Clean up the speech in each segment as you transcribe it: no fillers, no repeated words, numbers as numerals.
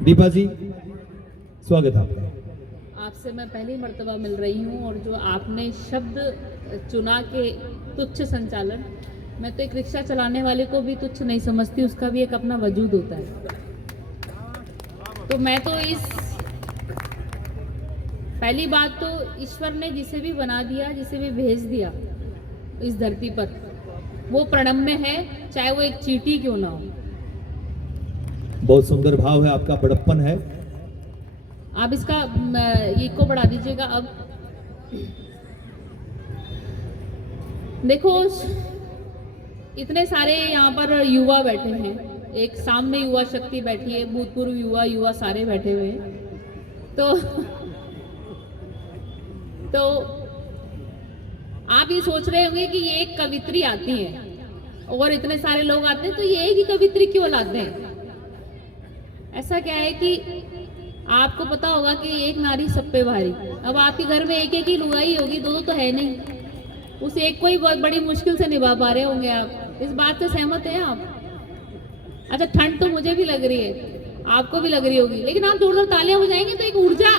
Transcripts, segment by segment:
दीपा जी, स्वागत है आपका। आपसे मैं पहली मर्तबा मिल रही हूँ और जो आपने शब्द चुना के तुच्छ संचालन, मैं तो एक रिक्शा चलाने वाले को भी तुच्छ नहीं समझती, उसका भी एक अपना वजूद होता है। तो मैं तो इस पहली बात तो ईश्वर ने जिसे भी बना दिया, जिसे भी भेज दिया इस धरती पर, वो प्रणम्य है, चाहे वो एक चींटी क्यों ना हो। बहुत सुंदर भाव है आपका, बड़प्पन है। आप इसका ये को बढ़ा दीजिएगा। अब देखो, इतने सारे यहाँ पर युवा बैठे हैं, एक सामने युवा शक्ति बैठी है, भूतपूर्व युवा सारे बैठे हुए हैं। तो आप ये सोच रहे होंगे कि ये एक कवित्री आती है और इतने सारे लोग आते हैं, तो ये एक ही कवित्री क्यों लाते हैं? ऐसा क्या है कि आपको पता होगा कि एक नारी सब पे भारी। अब आपके घर में एक एक ही लुगाई होगी, दो तो है नहीं, उस एक को ही बहुत बड़ी मुश्किल से निभा पा रहे होंगे आप। इस बात से सहमत हैं आप? अच्छा, ठंड तो मुझे भी लग रही है, आपको भी लग रही होगी, लेकिन आप जोरदार तालियां बजाएंगे तो एक ऊर्जा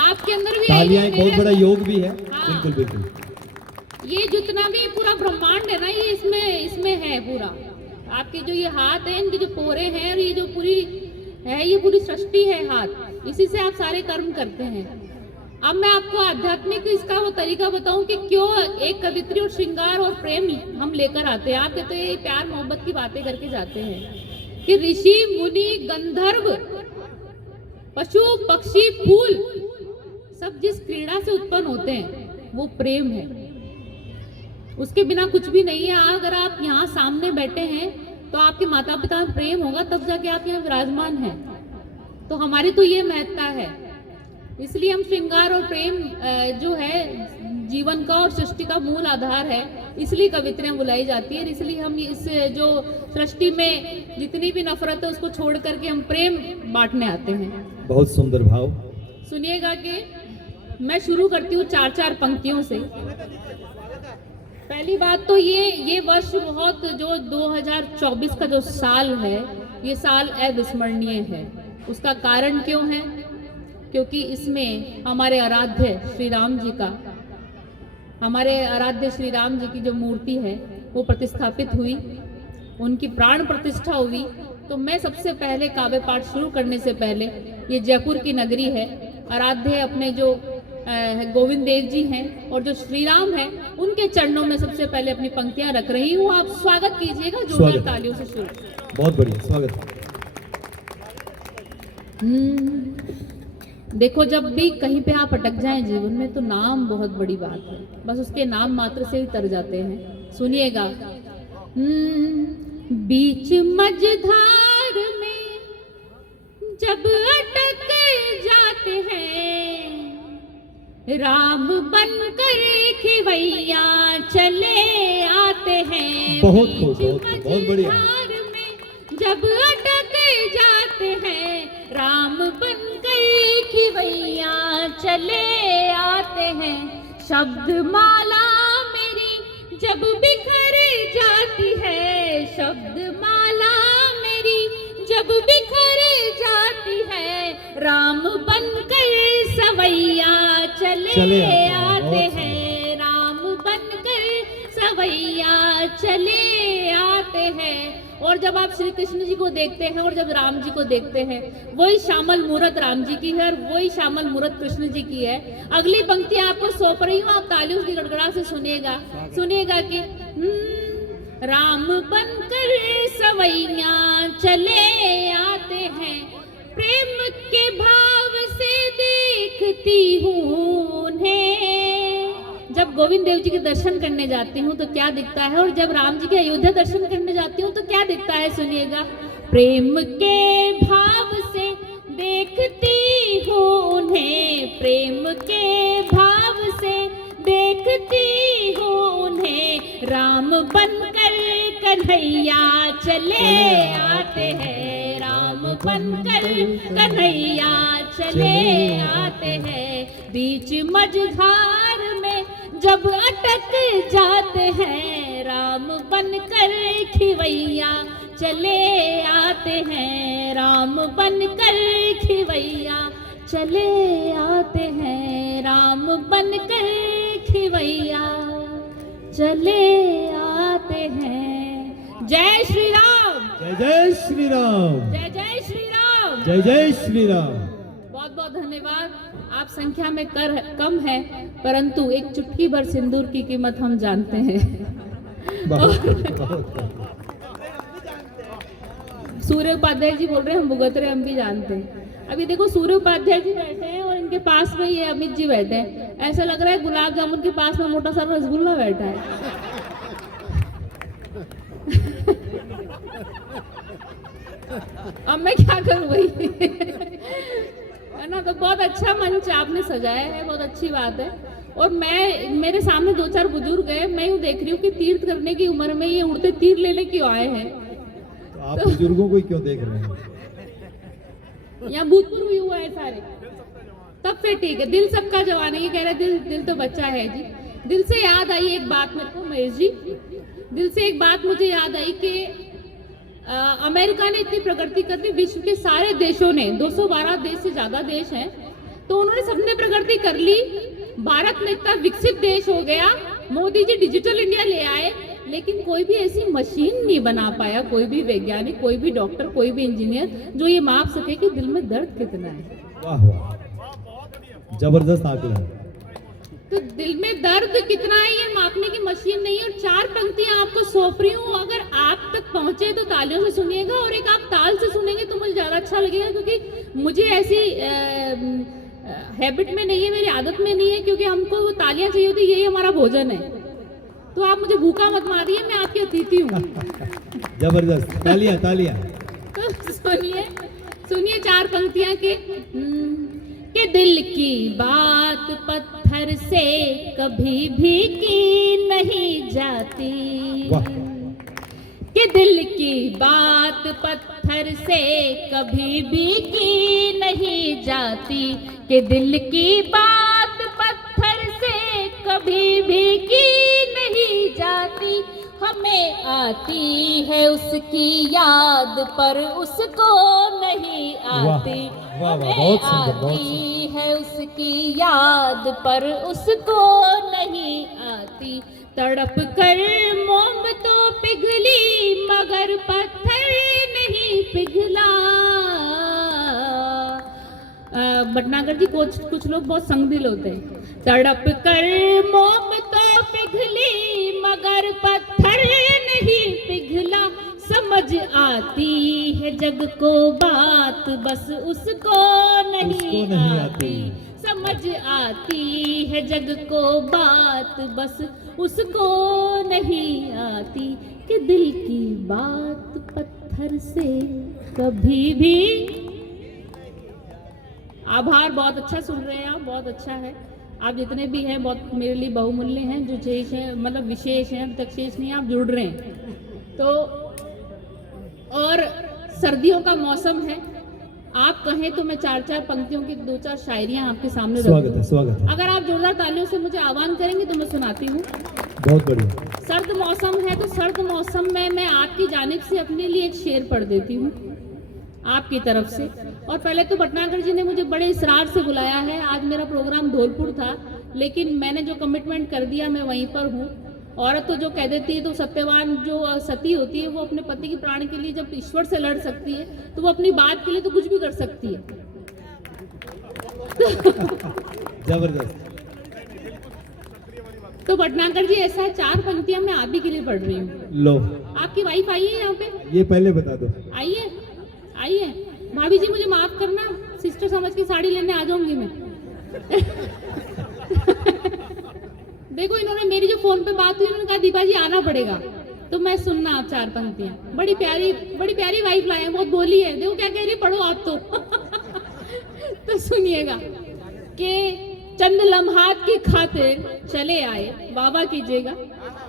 आपके अंदर भी तालियां एक बहुत बड़ा योग भी है। हाँ। बिल्कुल बिल्कुल। ये जितना भी पूरा ब्रह्मांड है ना, ये इसमें है पूरा। आपके जो ये हाथ है, इनके जो पोरे हैं, और ये जो पूरी है, ये पूरी सृष्टि है हाथ, इसी से आप सारे कर्म करते हैं। अब मैं आपको आध्यात्मिक इसका वो तरीका बताऊं कि क्यों एक कवित्री और श्रृंगार और प्रेम हम लेकर आते हैं। आप कहते हैं प्यार मोहब्बत की बातें करके जाते हैं कि ऋषि मुनि गंधर्व पशु पक्षी फूल सब जिस क्रीड़ा से उत्पन्न होते हैं वो प्रेम है, उसके बिना कुछ भी नहीं है। अगर आप यहाँ सामने बैठे हैं तो आपके माता पिता में प्रेम होगा, तब जाके आप यहाँ विराजमान हैं। तो हमारी तो ये महत्ता है, इसलिए हम श्रृंगार और प्रेम जो है जीवन का और सृष्टि का मूल आधार है, इसलिए कवित्रियां बुलाई जाती है। इसलिए हम इस जो सृष्टि में जितनी भी नफरत है उसको छोड़ करके हम प्रेम बांटने आते हैं। बहुत सुंदर भाव। सुनिएगा कि मैं शुरू करती हूँ चार चार पंक्तियों से। पहली बात तो ये वर्ष बहुत जो 2024 का जो साल है, ये साल अविस्मरणीय है। उसका कारण क्यों है? क्योंकि इसमें हमारे आराध्य श्री राम जी की जो मूर्ति है वो प्रतिस्थापित हुई, उनकी प्राण प्रतिष्ठा हुई। तो मैं सबसे पहले काव्य पाठ शुरू करने से पहले, ये जयपुर की नगरी है, आराध्य अपने जो गोविंद देव जी हैं और जो श्री राम हैं, उनके चरणों में सबसे पहले अपनी पंक्तियां रख रही हूँ। आप स्वागत कीजिएगा जोरदार तालियों से। शुरू। बहुत बढ़िया, स्वागत। देखो, जब भी कहीं पे आप अटक जाएं जीवन में तो नाम बहुत बड़ी बात है, बस उसके नाम मात्र से ही तर जाते हैं। सुनिएगा, बीच मझधार में जब अटक जाते हैं, राम बनकर खिवैया चले आते हैं। बहुत बढ़िया। में जब अटक जाते हैं, राम बनकर खिवैया चले आते हैं। शब्द माला मेरी जब बिखर जाती है, शब्द माला मेरी जब बिखर जाती है, राम बनकर सवैया चले आते हैं। राम बनकर सवैया चले आते हैं। और जब आप श्री कृष्ण जी को देखते हैं और जब राम जी को देखते हैं, वही श्यामल मूरत राम जी की है और वही श्यामल मूरत कृष्ण जी की है। अगली पंक्ति आपको सौंप रही हूँ, आप तालियों की गड़गड़ाहट से सुनिएगा कि राम बनकर सवैया चले आते हैं, प्रेम के भाव से देखती हूँ उन्हें। जब गोविंद देव जी के दर्शन करने जाती हूँ तो क्या दिखता है, और जब राम जी के अयोध्या दर्शन करने जाती हूँ तो क्या दिखता है? सुनिएगा, प्रेम के भाव से देखती हूँ उन्हें, प्रेम के भाव से देखती हूँ उन्हें। राम बनकर कन्हैया चले आते हैं, राम बनकर कन्हैया चले आते हैं। बीच मझधार में जब अटक जाते हैं, राम बनकर खिवैया चले आते हैं, राम बनकर खिवैया चले आते हैं, राम बनकर खिवैया चले आते हैं। जय श्री राम, जय जय श्री राम, जय जय श्री राम, जय जय श्री राम। बहुत बहुत धन्यवाद। आप संख्या में कम है, परंतु एक चुटकी भर सिंदूर की कीमत हम जानते हैं। सूर्य उपाध्याय जी बोल रहे हैं हम भुगत रहे, हम भी जानते हैं। अभी देखो सूर्य उपाध्याय जी बैठे हैं और इनके पास में ये अमित जी बैठे हैं। ऐसा लग रहा है गुलाब जामुन के पास में मोटा सा रसगुल्ला बैठा है। अब मैं क्या करूं भाई, है ना। तो बहुत अच्छा मंच आपने सजाया है, बहुत अच्छी बात है। और मेरे सामने 2-4 बुजुर्ग हैं, मैं यूँ देख रही हूँ कि तीर्थ करने की उम्र में ये उड़ते तीर लेने क्यों आए हैं। तो आप बुजुर्गों को ही क्यों देख रहे हैं? यहाँ भूतपूर्व भी हुआ है सारे, तब फिर ठीक है। दिल सबका जवान है, ये कह रहे दिल तो बच्चा है जी। दिल से याद आई एक बात मेरे को महेश जी, दिल से एक बात मुझे याद आई कि अमेरिका ने इतनी प्रगति कर दी, विश्व के सारे देशों ने, 212 देश से ज्यादा देश हैं, तो उन्होंने सबने प्रगति कर ली। भारत में इतना विकसित देश हो गया, मोदी जी डिजिटल इंडिया ले आए, लेकिन कोई भी ऐसी मशीन नहीं बना पाया, कोई भी वैज्ञानिक, कोई भी डॉक्टर, कोई भी इंजीनियर जो ये माप सके कि दिल में दर्द कितना है। वाह वाह, जबरदस्त आंकड़ा है। तो दिल में दर्द कितना है ये मापने की मशीन नहीं है। और 4 पंक्तियां आपको सौंप रही हूँ, अगर आप तक पहुंचे तो तालियों से सुनिएगा, और एक आप ताल से सुनेंगे तो मुझे ज्यादा अच्छा लगेगा, क्योंकि मुझे ऐसी हैबिट में नहीं है, मेरी आदत में नहीं है, क्योंकि हमको वो तालियां चाहिए होती, यही हमारा भोजन है। तो आप मुझे भूखा मत मारिए, मैं आपकी अतिथि हूँ। जबरदस्त, तालियां तालियां। तो सुनिए 4 पंक्तियां कि दिल की बात पत्थर से कभी भी की नहीं जाती, कि दिल की बात पत्थर से कभी भी की नहीं जाती, कि दिल की बात पत्थर से कभी भी की नहीं जाती। हमें आती है उसकी याद पर उसको नहीं आती, हमें आती है उसकी याद पर उसको नहीं आती। तड़प कर मोम तो पिघली मगर पत्थर नहीं पिघला। भटनागर जी कुछ लोग बहुत संगदिल होते हैं। तड़प कर मोम तो पिघली मगर पत्थर नहीं पिघला। समझ आती है जग को बात बस उसको नहीं आती, समझ आती है जग को बात बस उसको नहीं आती, कि दिल की बात पत्थर से कभी भी। आभार, बहुत अच्छा सुन रहे हैं आप, बहुत अच्छा है। आप जितने भी हैं बहुत मेरे लिए बहुमूल्य हैं, जो शेष है मतलब विशेष हैं, अब तक शेष नहीं, आप जुड़ रहे हैं। तो और सर्दियों का मौसम है, आप कहें तो मैं 4-4 पंक्तियों की 2-4 शायरियां आपके सामने रख दूं। स्वागत है। अगर आप जोरदार तालियों से मुझे आह्वान करेंगे तो मैं सुनाती हूँ। बहुत बढ़िया। सर्द मौसम है तो सर्द मौसम में मैं आपकी जानिब से अपने लिए एक शेर पढ़ देती हूँ आपकी तरफ से। और पहले तो भटनागर जी ने मुझे बड़े इसरार से बुलाया है। आज मेरा प्रोग्राम धौलपुर था, लेकिन मैंने जो कमिटमेंट कर दिया मैं वहीं पर हूँ। औरत तो जो कह देती है, तो सत्यवान जो सती होती है वो अपने पति के प्राण के लिए जब ईश्वर से लड़ सकती है तो वो अपनी बात के लिए तो कुछ भी कर सकती है। जबरदस्त। तो भटनागर जी ऐसा 4 पंक्तियां मैं आप ही के लिए पढ़ रही हूँ। लो, आपकी वाइफ आई है यहाँ पे? ये पहले बता दो। आइए आइए भाभी जी, मुझे माफ करना, सिस्टर समझ के साड़ी लेने आ जाऊंगी मैं। देखो इन्होंने मेरी जो फोन पे बात हुई, उन्होंने कहा दीपा जी आना पड़ेगा, तो मैं सुनना आप 4 पंक्तियां। बड़ी प्यारी वाइफ लाए हैं, बहुत बोली है। देखो क्या कह रही, पढ़ो आप तो। तो सुनिएगा कि चंद लम्हात की खातिर चले आए, वाह कीजिएगा,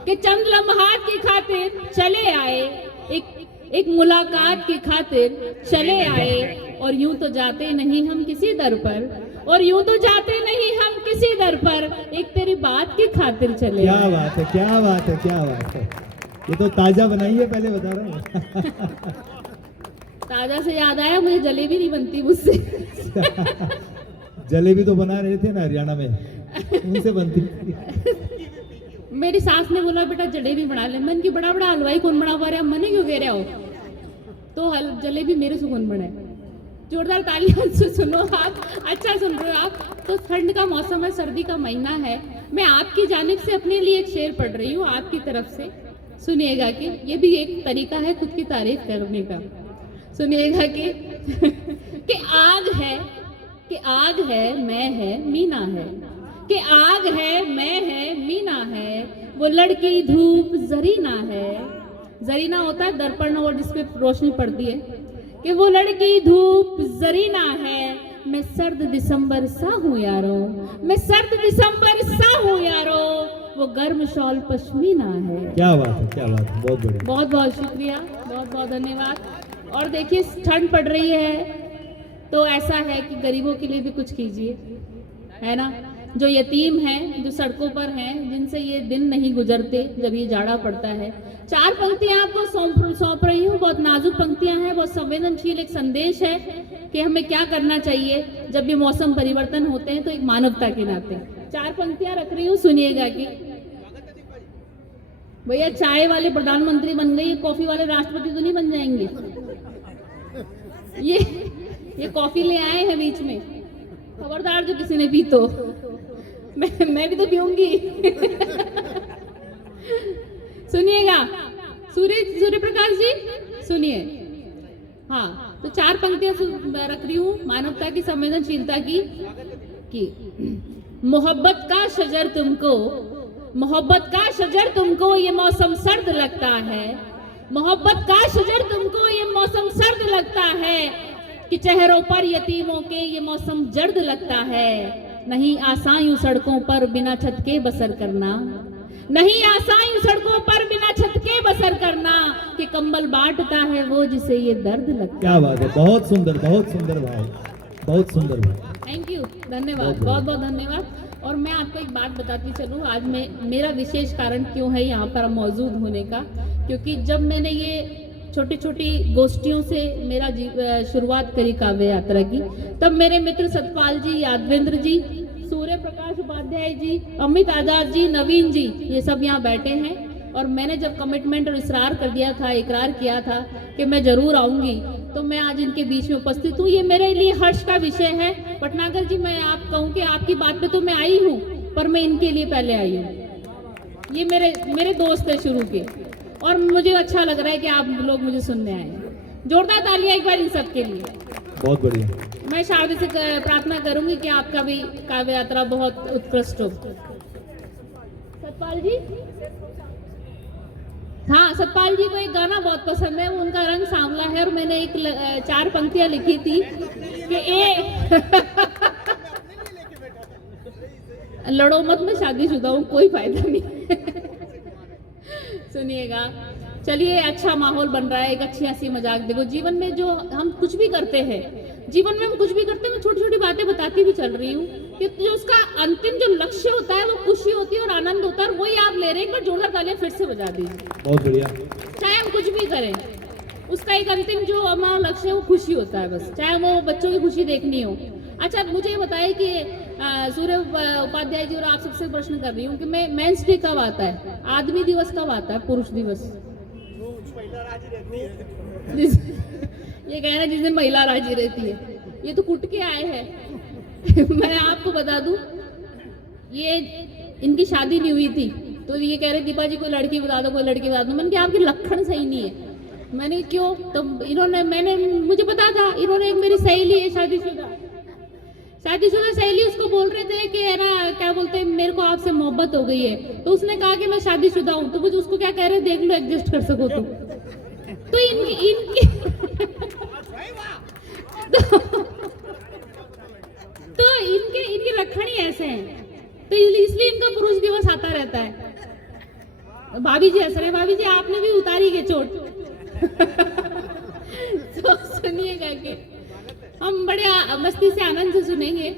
कि चंद लम्हात की खातिर चले आए, एक मुलाकात की खातिर चले आए, और यूं तो जाते नहीं हम किसी दर पर, और यूं तो जाते नहीं हम किसी दर पर, एक तेरी बात की खातिर चले। क्या बात है, क्या बात है, क्या बात है। ये तो ताजा बनाई है, पहले बता रहा हूँ। ताजा से याद आया, मुझे जलेबी नहीं बनती मुझसे। जलेबी तो बना रहे थे ना हरियाणा में, उनसे बनती थी। मेरी सास ने बोला बेटा जलेबी बना ले। मन की बड़ा बड़ा हलवाई कौन बना पा रहा है, मने क्यों कह रहे हो? तो जलेबी मेरे से कौन बनाए। जोरदार तालियां से सुनो आप, अच्छा सुन रहे हो आप। तो ठंड का मौसम है, सर्दी का महीना है। मैं आपकी जानिब से अपने लिए एक शेर पढ़ रही हूँ, आपकी तरफ से। सुनिएगा कि ये भी एक तरीका है खुद की तारीफ करने का। सुनिएगा कि आग है मैं है मीना है, कि आग है मैं है मीना है, वो लड़की धूप जरीना है। जरीना होता है दर्पण और जिसपे रोशनी पड़ती है, कि वो लड़की धूप जरीना है। मैं सर्द दिसंबर सा हूँ यारो, मैं सर्द दिसंबर सा हूँ यारो, वो गर्म शॉल पश्मीना है। क्या बात है, क्या बात है, बहुत बढ़िया। बहुत बहुत शुक्रिया, बहुत बहुत धन्यवाद। और देखिए ठंड पड़ रही है, तो ऐसा है कि गरीबों के लिए भी कुछ कीजिए, है ना। जो यतीम हैं, जो सड़कों पर हैं, जिनसे ये दिन नहीं गुजरते जब ये जाड़ा पड़ता है। 4 पंक्तियां आपको सौंप रही हूँ, बहुत नाजुक पंक्तियां हैं, बहुत संवेदनशील एक संदेश है कि हमें क्या करना चाहिए जब ये मौसम परिवर्तन होते हैं, तो एक मानवता के नाते 4 पंक्तियां रख रही हूँ, सुनिएगा कि भैया चाय वाले प्रधानमंत्री बन गए, कॉफी वाले राष्ट्रपति तो नहीं बन जाएंगे। ये कॉफी ले आए हैं बीच में, खबरदार जो किसी ने पी तो मैं भी तो पीऊंगी। सुनिएगा, सूर्य प्रकाश जी सुनिए। हाँ, तो 4 पंक्तियां रख रही हूँ मानवता की, संवेदनशीलता की मोहब्बत का शजर तुमको, मोहब्बत का शजर तुमको ये मौसम सर्द लगता है, मोहब्बत का शजर तुमको ये मौसम सर्द लगता है, कि चेहरों पर यतीमों के ये मौसम जर्द लगता है। नहीं आसान यूं सड़कों पर बिना छत के बसर करना, नहीं आसान यूं सड़कों पर बिना छत के बसर करना, कि कंबल बांटता है वो जिसे ये दर्द लगता है। क्या बात है, बहुत सुंदर, बहुत सुंदर भाव, बहुत सुंदर भाव। थैंक यू, धन्यवाद, बहुत बहुत धन्यवाद। और मैं आपको एक बात बताती चलूँ, आज मेरा विशेष कारण क्यों है यहाँ पर मौजूद होने का, क्योंकि जब मैंने ये छोटी छोटी गोष्ठियों से मेरा शुरुआत करी काव्य यात्रा की, तब मेरे मित्र सतपाल जी, यादवेंद्र जी, सूर्य प्रकाश उपाध्याय जी, अमित आजाद जी, नवीन जी, ये सब यहाँ बैठे हैं। और मैंने जब कमिटमेंट और इकरार कर दिया था, इकरार किया था कि मैं जरूर आऊंगी, तो मैं आज इनके बीच में उपस्थित हूँ। ये मेरे लिए हर्ष का विषय है। पटनागर जी, मैं आप कहूँ कि आपकी बात पे तो मैं आई हूँ, पर मैं इनके लिए पहले आई हूँ। ये मेरे दोस्त है शुरू के, और मुझे अच्छा लग रहा है कि आप लोग मुझे सुनने आए। जोरदार तालियां एक बार इन सब के लिए। बहुत बढ़िया। मैं शारदा से प्रार्थना करूंगी कि आपका भी काव्य यात्रा बहुत उत्कृष्ट हो। सतपाल जी, हाँ, सतपाल जी को एक गाना बहुत पसंद है, उनका रंग सांवला है, और मैंने एक 4 पंक्तियां लिखी थी कि लड़ो मत, मैं शादीशुदा हूँ, कोई फायदा नहीं। सुनिएगा, चलिए, अच्छा माहौल बन रहा है, एक अच्छी हंसी मजाक। देखो जीवन में जो हम कुछ भी करते हैं, जीवन में हम कुछ भी करते हैं, मैं छोटी छोटी बातें बताती भी चल रही हूँ कि जो उसका अंतिम जो लक्ष्य होता है वो खुशी होती है और आनंद होता है, और वही आप ले रहे हैं। एक बार जोरदार तालियां फिर से बजा दीजिए। बहुत बढ़िया। चाहे हम कुछ भी करें, उसका एक अंतिम जो हमारा लक्ष्य है वो खुशी होता है, बस, चाहे वो बच्चों की खुशी देखनी हो। अच्छा, मुझे ये बताइए कि सूर्य उपाध्याय जी, और आप सबसे प्रश्न कर रही हूँ कि मेंस डे कब आता है, आदमी दिवस कब आता है, पुरुष दिवस? ये कह रहे हैं जिस दिन महिला राजी रहती है। ये तो कुट के आए हैं। मैं आपको बता दूं, ये इनकी शादी नहीं हुई थी, तो ये कह रहे दीपा जी कोई लड़की बता दो, कोई लड़की बता दो। मैंने कहा आपके लक्षण सही नहीं है। मैंने क्यों? तो मुझे पता था, इन्होंने एक मेरी सहेली है शादीशुदा सहेली, उसको बोल रहे थे कि है ना, क्या बोलते हैं, मेरे को आपसे मोहब्बत हो गई है। तो उसने कहा कि मैं शादीशुदा हूँ। तो मुझे उसको क्या कह रहे, देख लो एडजस्ट कर सको तो इनकी तो इनके लक्षण ही ऐसे हैं, तो इसलिए इनका पुरुष दिवस आता रहता है। भाभी जी हंस रहे हैं। भाभी जी, आपने भी उतारी के चोट। तो सुनिएगा कि हम बड़े मस्ती से, आनंद से सुनेंगे।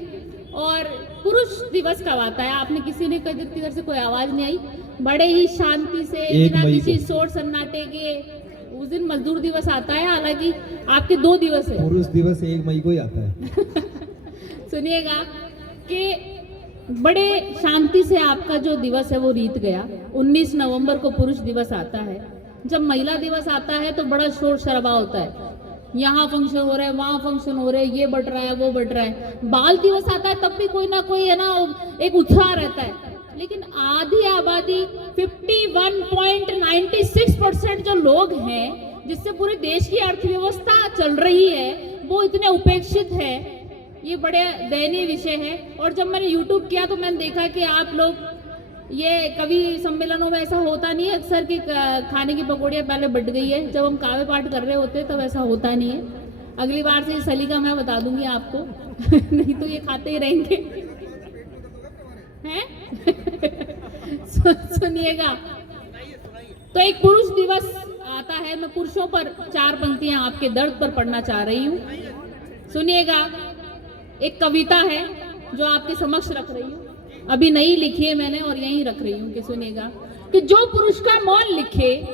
और पुरुष दिवस कब आता है? आपने किसी ने किधर से कोई आवाज नहीं आई। बड़े ही शांति से, 1 बिना मई किसी को। शोर सन्नाटे के। उस दिन मजदूर दिवस आता है, हालांकि आपके 2 दिवस है। पुरुष दिवस 1 मई को ही आता है। सुनिएगा कि बड़े शांति से आपका जो दिवस है वो बीत गया। 19 नवंबर को पुरुष दिवस आता है। जब महिला दिवस आता है तो बड़ा शोर शराबा होता है, यहाँ फंक्शन हो रहा है, वहाँ फंक्शन हो रहे हैं, ये बट रहा है, वो बट रहा है। बाल दिवस आता है तब भी कोई ना कोई है ना, एक उत्साह रहता है। लेकिन आधी आबादी 51.96% जो लोग हैं, जिससे पूरे देश की अर्थव्यवस्था चल रही है, वो इतने उपेक्षित है। ये बड़े दयनीय विषय है। और जब मैंने YouTube किया तो मैंने देखा कि आप लोग, ये कवि सम्मेलनों में ऐसा होता नहीं है अक्सर कि खाने की पकौड़ियाँ पहले बट गई है। जब हम काव्य पाठ कर रहे होते हैं तब ऐसा होता नहीं है। अगली बार से सलीका मैं बता दूंगी आपको नहीं तो ये खाते ही रहेंगे हैं। सुनिएगा, तो एक पुरुष दिवस आता है। मैं पुरुषों पर 4 पंक्तियां आपके दर्द पर पढ़ना चाह रही हूँ। सुनिएगा, एक कविता है जो आपके समक्ष रख रही हूँ, अभी नहीं लिखी है मैंने और यहीं रख रही हूँ कि सुनिएगा कि जो पुरुष का मौन लिखे,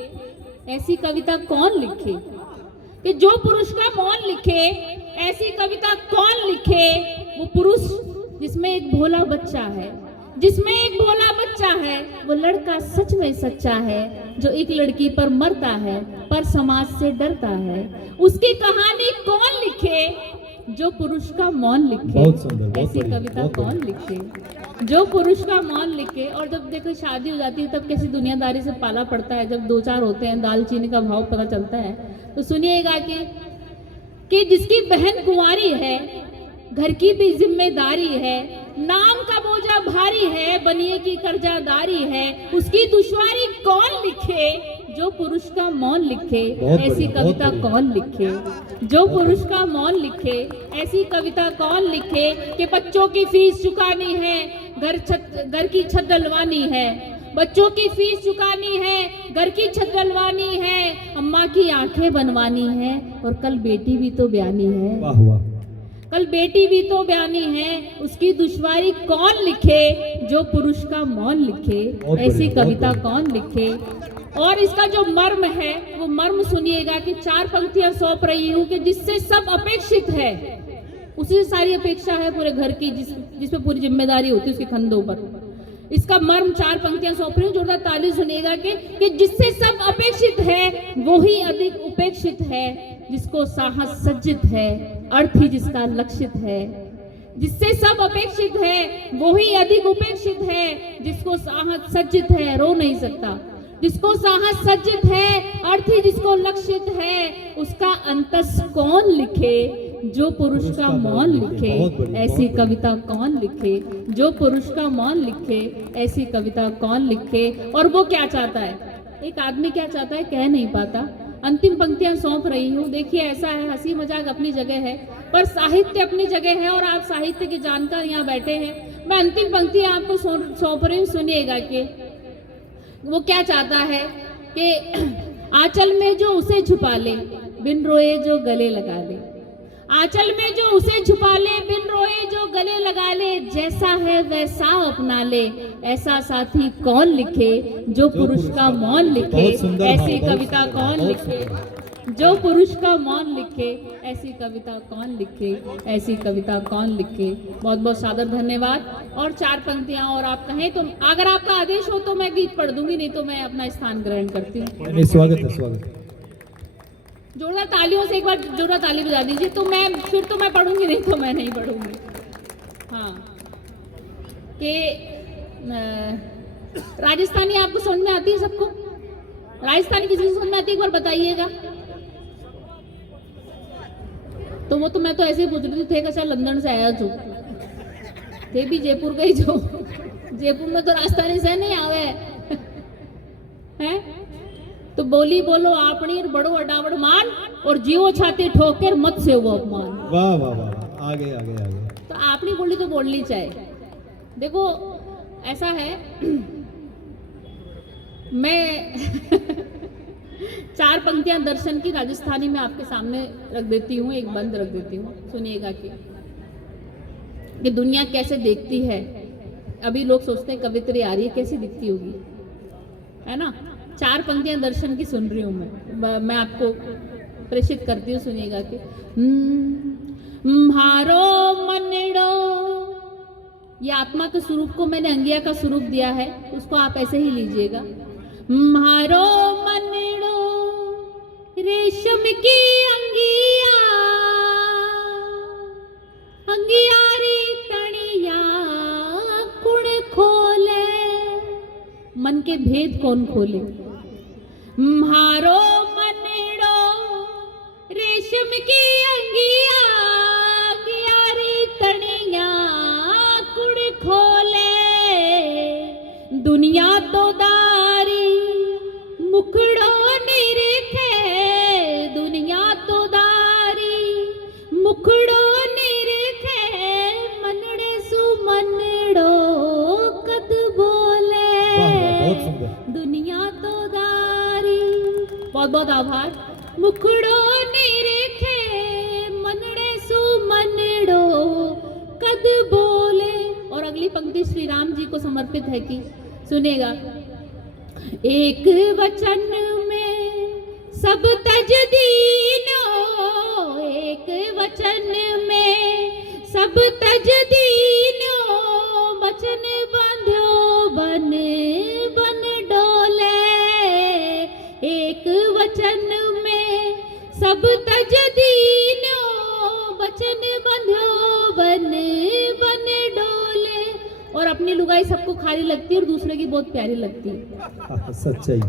ऐसी कविता कौन लिखे। कि जो पुरुष का मौन लिखे, ऐसी कविता कौन लिखे। वो पुरुष जिसमें एक भोला बच्चा है, जिसमें एक भोला बच्चा है। वो लड़का सच में सच्चा है, जो एक लड़की पर मरता है पर समाज से डरता है। उसकी कहानी कौन लिखे, जो पुरुष का मौन लिखे। बहुत सुंदर, बहुत ऐसी बढ़िया, कविता बहुत कौन लिखे, जो पुरुष का मौन लिखे। और जब देखो शादी हो जाती है तब कैसी दुनियादारी से पाला पड़ता है। जब 2-4 होते हैं, दालचीनी का भाव पता चलता है। तो सुनिएगा कि जिसकी बहन कुंवारी है, घर की भी जिम्मेदारी है, नाम का बोझा भारी है, बनिए की कर्जादारी है। उसकी दुश्वारी कौन लिखे, जो पुरुष का मौन लिखे। ऐसी कविता कौन लिखे, जो पुरुष का मौन लिखे। ऐसी कविता कौन लिखे कि बच्चों की फीस चुकानी है, घर की छत डलवानी है। बच्चों की फीस चुकानी है, घर की छत डलवानी है, अम्मा की आंखें बनवानी है, और कल बेटी भी तो ब्यानी है। वाह वाह, कल बेटी भी तो ब्यानी है। उसकी दुश्वारी कौन लिखे, जो पुरुष का मौन लिखे। ऐसी कविता कौन लिखे। और इसका जो मर्म है वो मर्म सुनिएगा कि 4 पंक्तियां सौंप रही हूँ कि जिससे सब अपेक्षित है, उसी से सारी अपेक्षा है पूरे घर की, जिसपे पूरी जिम्मेदारी होती है उसके कंधों पर। इसका मर्म 4 पंक्तियां सौंप रही हूँ, जोरदार ताली सुनिएगा कि जिससे सब अपेक्षित है वो ही अधिक उपेक्षित है, जिसको साहस सज्जित है, अर्थ ही जिसका लक्षित है। जिससे सब अपेक्षित है वो ही अधिक उपेक्षित है, जिसको साहस सज्जित है, रो नहीं सकता। जिसको साहस सज्जित है, अर्थ ही जिसको लक्षित है, उसका अंतस कौन लिखे, जो पुरुष का मौन लिखे। ऐसी कविता कौन लिखे, जो पुरुष का मौन लिखे। ऐसी कविता कौन लिखे। और वो क्या चाहता है, एक आदमी क्या चाहता है कह नहीं पाता। अंतिम पंक्तियां सौंप रही हूँ। देखिए ऐसा है, हंसी मजाक अपनी जगह है पर साहित्य अपनी जगह है, और आप साहित्य के जानकार यहाँ बैठे हैं। मैं अंतिम पंक्तियां आपको सौंप रही हूँ, सुनिएगा कि वो क्या चाहता है कि आंचल में जो उसे छुपा ले, बिन रोए जो गले लगा ले। आंचल में जो उसे छुपा ले, बिन रोए जो गले लगा ले। जैसा है वैसा अपना ले, ऐसा साथी कौन लिखे, जो पुरुष का मौन लिखे। ऐसी कविता कौन लिखे, जो पुरुष का मौन लिखे। ऐसी कविता कौन लिखे, ऐसी कविता कौन लिखे। बहुत बहुत सादर धन्यवाद। और 4 पंक्तियां और आप कहें तो, अगर आपका आदेश हो तो मैं गीत पढ़ दूंगी, नहीं तो मैं अपना स्थान ग्रहण करती हूँ। स्वागत है, स्वागत है। जोरदार तालियों से एक बार जोरदार ताली बजा दीजिए। तो मैं फिर तो मैं पढ़ूंगी, नहीं तो मैं नहीं पढ़ूंगी। हाँ, कि राजस्थानी आपको समझ में आती है सबको? राजस्थानी किसी को समझ में आती है, एक बार बताइएगा। तो वो तो मैं तो ऐसे ही पूछ रही थी, थे कैसा लंदन से आया जो थे भी जयपुर गई जो जयपुर में तो राजस्थानी से नहीं आवे हैं। तो बोली बोलो आपनी बड़ो अडावड़ मान, और जीवो छाती ठोकर मत से वो अपमान। वाह वाह वाह, आगे आगे आगे। तो आपनी बोली तो बोलनी चाहिए। देखो ऐसा है मैं 4 पंक्तियां दर्शन की राजस्थानी में आपके सामने रख देती हूँ, एक बंद रख देती हूँ। सुनिएगा कि दुनिया कैसे देखती है। अभी लोग सोचते हैं कवित्री आ रही है, कैसी दिखती होगी। है ना। 4 पंक्तियां दर्शन की सुन रही हूँ मैं आपको प्रेषित करती हूँ, सुनिएगा कि म्हारो मनड़ो, ये आत्मा के स्वरूप को मैंने अंगिया का स्वरूप दिया है, उसको आप ऐसे ही लीजिएगा। म्हारो मनड़ो रेशम की अंगिया, अंगियारी तणिया कुण खोले, मन के भेद कौन खोले। म्हारो मनड़ो रेशम की अंगिया, अंगियारी तणिया कुण खोले, दुनिया तो दारी मुखड़ो निरखे, दुनिया तो दारी मुखड़ो निरखे, मनड़े सु मनड़ो कद बोले। बहुत सुंदर। दुनिया तो दारी, बहुत बहुत आभार। मुखड़ो निरखे मनड़े सु मनड़ो कद बोले। और अगली पंक्ति श्री राम जी को समर्पित है कि सुनेगा। एक वचन में सब तज दीनो, एक वचन में सब तज दीनो, वचन बंध्यो बन बन डोले, एक वचन में सब तज दीनो, वचन बंध्यो बन बन डोले। और अपनी लुगाई सबको खाली लगती है और दूसरे की बहुत प्यारी लगती है। सच्चाई।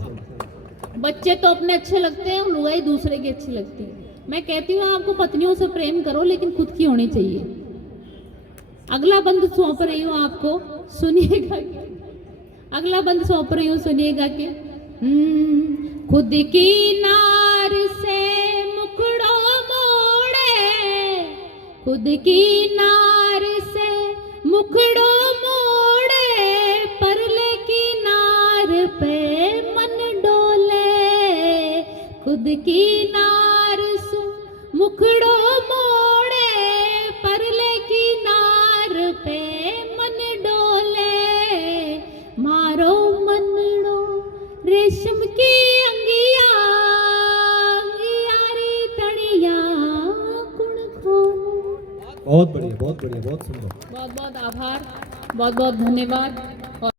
बच्चे तो अपने अच्छे लगते हैं, लुगाई दूसरे की अच्छी लगती है। मैं कहती हूँ आपको पत्नियों से प्रेम करो, लेकिन खुद की होनी चाहिए। अगला बंद सौंप रही हूँ आपको, सुनिएगा। अगला बंद सौंप रही हूँ, सुनिएगा कि खुद की नार से मुखड़ो मोड़े, खुद की नार से मुखड़ो मोड़े, परले की नार पे मन डोले, खुद की नार से मुखड़ो मोड़े, परले की नार पे मन डोले, मारो मनड़ो रेशम की अंगिया, अंगियारी तणिया कुण खोले। बहुत बढ़िया, बहुत बढ़िया, बहुत सुंदर। बहुत बहुत आभार, बहुत बहुत धन्यवाद।